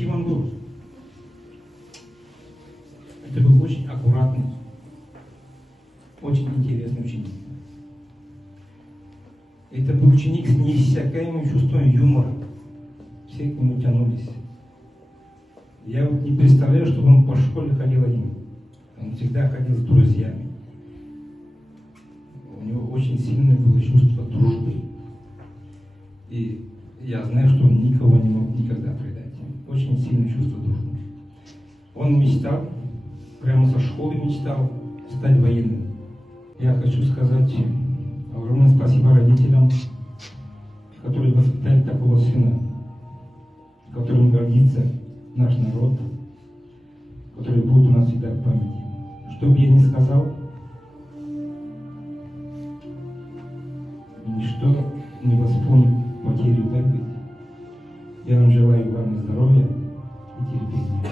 каким он был? Это был очень аккуратный, очень интересный ученик. Это был ученик с неиссякаемым чувством юмора. Все к нему тянулись. Я вот не представляю, чтобы он по школе ходил один. Он всегда ходил с друзьями. У него очень сильное было чувство дружбы. И я знаю, что он никого не мог никогда предать. Очень сильное чувство дружбы. Он мечтал, прямо со школы мечтал стать военным. Я хочу сказать огромное спасибо родителям, которые воспитали такого сына, которым гордится наш народ, который будет у нас всегда в памяти. Что бы я ни сказал, ничто не восполнит потерю, так ведь? Я вам желаю главное здоровья и терпения.